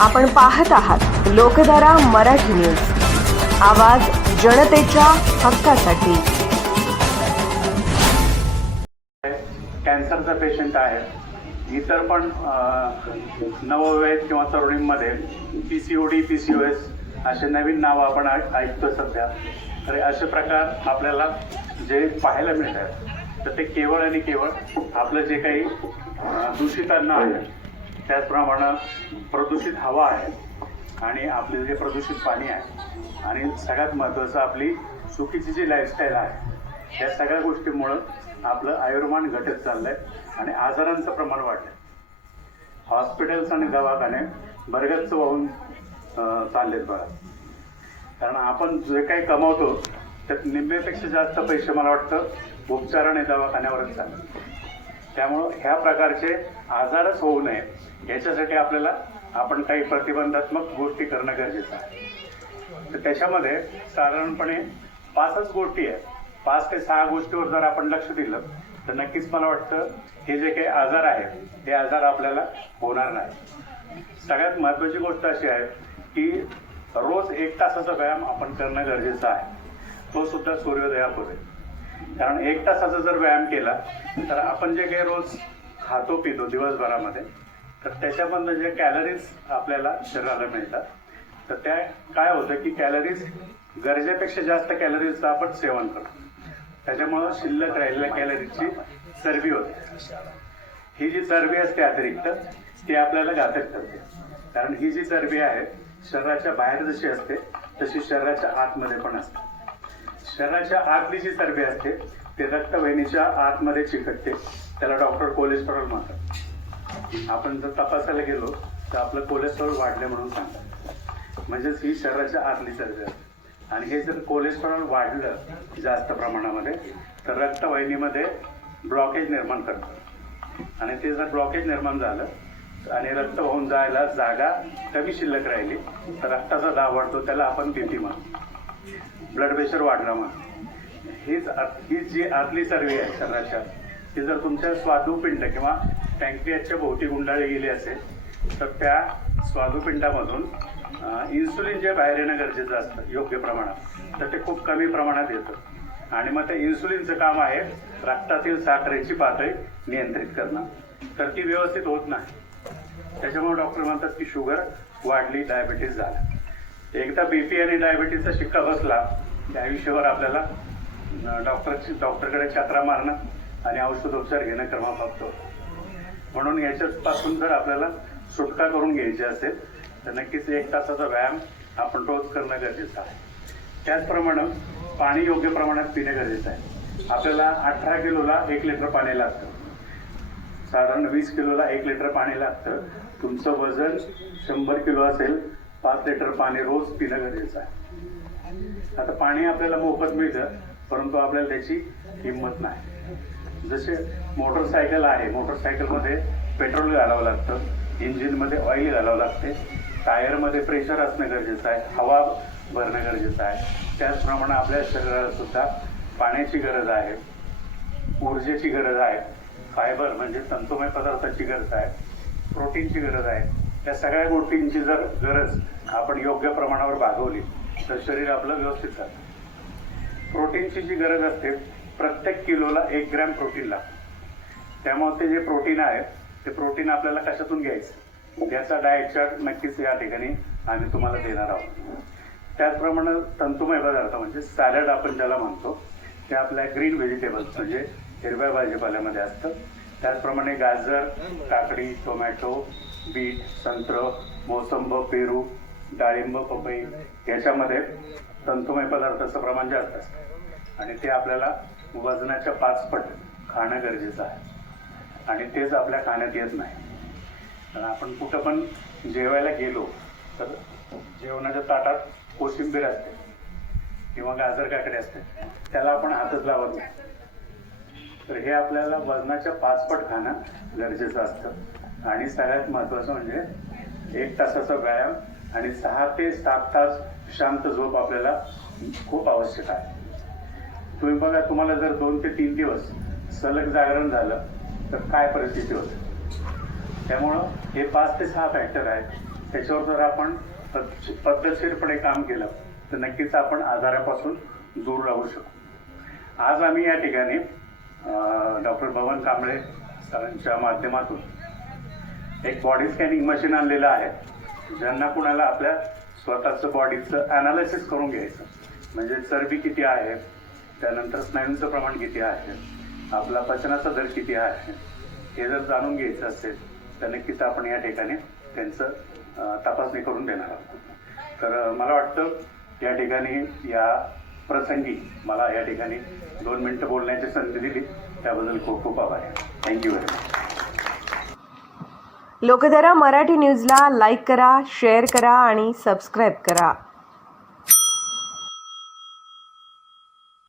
आपण पाहत आहात लोकधारा मराठी न्यूज, आवाज जनतेच्या हक्कासाठी। कॅन्सरचा पेशंट आहे, इतर पण नवविवाहित किंवा तरुणींमध्ये PCOD, PCOS असे नवीन नाव आपण ऐकतो सध्या। तर असे प्रकार आपल्याला जे पाहायला मिळतात तर ते केवळ आणि केवळ आपलं जे काही दूषित अन्न आहे, त्याचप्रमाणे प्रदूषित हवा आहे आणि आपले जे प्रदूषित पाणी आहे आणि सगळ्यात महत्त्वाचं आपली चुकीची जी लाईफस्टाईल आहे, या सगळ्या गोष्टींमुळं आपलं आयुर्मान घटत चाललंय आणि आजारांचं प्रमाण वाढलंय। हॉस्पिटल्स आणि दवाखाने बरगच्च वाहून चाललेत बघा। कारण आपण जे काही कमवतो त्यात निम्म्यापेक्षा जास्त पैसे मला वाटतं उपचार आणि दवाखान्यावरच चालतात। त्यामुळं ह्या प्रकारचे आजारच होऊ नये याच्यासाठी आपल्याला आपण काही प्रतिबंधात्मक गोष्टी करणं गरजेचं आहे। तर त्याच्यामध्ये साधारणपणे 5च गोष्टी आहेत। 5 ते 6 गोष्टीवर जर आपण लक्ष दिलं तर नक्कीच मला वाटतं हे जे काही आजार आहेत हे आजार आपल्याला होणार नाही। सगळ्यात महत्त्वाची गोष्ट अशी आहे की रोज 1 तासाचा व्यायाम आपण करणं गरजेचं आहे, तो सुद्धा सूर्योदयापूर्वी। कारण 1 तासाचा जर व्यायाम केला तर आपण जे काही रोज खातो पितो दिवसभरामध्ये तर त्याच्यामधनं जे कॅलरीज आपल्याला शरीराला मिळतात तर त्या काय होतं की कॅलरीज गरजेपेक्षा जास्त कॅलरीजचं आपण सेवन करतो, त्याच्यामुळं शिल्लक राहिलेल्या कॅलरीजची चरबी होते। ही जी चरबी असते अतिरिक्त ती आपल्याला घातक ठरते। कारण ही जी चरबी आहे शरीराच्या बाहेर जशी असते तशी शरीराच्या आतमध्ये पण असते। शरीराच्या आतली जी चरबी असते ते रक्तवाहिनीच्या आतमध्ये चिकटते, त्याला डॉक्टर कोलेस्टेरॉल म्हणतात। आपण जर तपासायला गेलो तर आपलं कोलेस्टेरॉल वाढले म्हणून सांगतात, म्हणजेच ही शरीराच्या आतली चरबी असते। आणि हे जर कोलेस्टेरॉल वाढलं जास्त प्रमाणामध्ये तर रक्तवाहिनीमध्ये ब्लॉकेज निर्माण करतं आणि ते जर ब्लॉकेज निर्माण झालं आणि रक्त वाहून जायला जागा कमी शिल्लक राहिली तर रक्ताचा दाब वाढतो, त्याला आपण BP म्हणतो, ब्लड प्रेशर वाढलं म्हणतो। ही जी आतली चरबी आहे शरीराच्या ती जर तुमच्या स्वादुपिंड किंवा पँक्रियासच्या भोवती गुंडाळली गेली असेल तर त्या स्वादुपिंडामधून इन्सुलिन जे बाहेर येणं गरजेचं असतं योग्य प्रमाणात, तर ते खूप कमी प्रमाणात येतं आणि मग त्या इन्सुलिनचं काम आहे रक्तातील साखरेची पातळी नियंत्रित करणं, तर ती व्यवस्थित होत नाही। त्याच्यामुळे डॉक्टर म्हणतात की शुगर वाढली, डायबिटीज झाला। एकदा BP आणि डायबिटीजचा शिक्का बसला की आयुष्यभर आपल्याला डॉक्टरकडे चक्रा मारणं आणि औषधोपचार घेणं क्रमाप्राप्त होतं। म्हणून याच्यापासून जर आपल्याला सुटका करून घ्यायची असेल तर नक्कीच 1 तासाचा व्यायाम आपण रोज करणं गरजेचं आहे। त्याचप्रमाणे पाणी योग्य प्रमाणात पिणे गरजेचं आहे। आपल्याला 18 किलोला 1 लिटर पाणी लागतं, साधारण 20 किलोला 1 लिटर पाणी लागतं। तुमचं वजन 100 किलो असेल 5 लिटर पाणी रोज पिणं गरजेचं आहे। आता पाणी आपल्याला मोफत मिळतं परंतु आपल्याला त्याची किंमत नाही। जसे मोटरसायकल आहे, मोटरसायकलमध्ये पेट्रोल घालावं लागतं, इंजिनमध्ये ऑइल घालावं लागते, टायरमध्ये प्रेशर असणं गरजेचं आहे, हवा भरणं गरजेचं आहे। त्याचप्रमाणे आपल्या शरीराला सुद्धा पाण्याची गरज आहे, ऊर्जेची गरज आहे, फायबर म्हणजे तंतुमय पदार्थाची गरज आहे, प्रोटीनची गरज आहे। या सगळ्या गोष्टींची जर गरज आपण योग्य प्रमाणावर भागवली तर शरीर आपलं व्यवस्थित चालतं। प्रोटीनची जी गरज असते प्रत्येक किलोला 1 ग्रॅम प्रोटीन लागतं। त्यामुळे ते जे प्रोटीन आहे ते प्रोटीन आपल्याला कशातून घ्यायचं याचा डाएट चार्ट नक्कीच या ठिकाणी आम्ही तुम्हाला देणार आहोत। त्याचप्रमाणे तंतुमय पदार्थ म्हणजे सॅलड आपण ज्याला म्हणतो ते आपल्या ग्रीन व्हेजिटेबल्स म्हणजे हिरव्या भाजीपाल्यामध्ये असतं। त्याचप्रमाणे गाजर, काकडी, टोमॅटो, बीट, संत्र, मोसंब, पेरू, डाळिंब, पपई याच्यामध्ये तंतुमय पदार्थाचं प्रमाण जास्त असतं आणि ते आपल्याला वजनाच्या 5 पट खाणं गरजेचं आहे आणि तेच आपल्या खाण्यात येत नाही। कारण आपण कुठं पण जेवायला गेलो तर जेवणाच्या ताटात कोशिंबीर असते किंवा गाजर काकडी असते, त्याला आपण हातच लावत नाही। तर हे आपल्याला वजनाच्या 5 पट खाणं गरजेचं असतं आणि सगळ्यात महत्त्वाचं म्हणजे 1 तासाचा व्यायाम आणि 6 ते 7 तास शांत झोप आपल्याला खूप आवश्यक आहे। तुम्ही बघा, तुम्हाला जर 2 ते 3 दिवस सलग जागरण झालं तर काय परिस्थिती होते। त्यामुळं हे 5 ते 6 फॅक्टर आहेत त्याच्यावर जर आपण पद्धतशीरपणे काम केलं तर नक्कीच आपण आजारापासून दूर राहू शकू. आज आम्ही या ठिकाणी डॉक्टर भवन कांबळे सरांच्या माध्यमातून एक बॉडी स्कॅनिंग मशीन आणलेलं आहे. ज्यांना कुणाला आपल्या स्वतःचं बॉडीचं ॲनालिसिस करून घ्यायचं, म्हणजे चरबी किती आहे, त्यानंतर स्नायूंचं प्रमाण किती आहे, आपला पचनाचा दर किती आहे, हे जर जाणून घ्यायचं असेल तर नक्कीच आपण या ठिकाणी त्यांचं तपासणी करून देणार आहोत. तर मला वाटतं या ठिकाणी या प्रसंगी मला या ठिकाणी 2 मिनिटं बोलण्याची संधी दिली, त्याबद्दल खूप खूप आभार आहे. Thank you very much. Lokdhara Marathi न्यूजला लाईक करा, शेअर करा आणि सबस्क्राईब करा.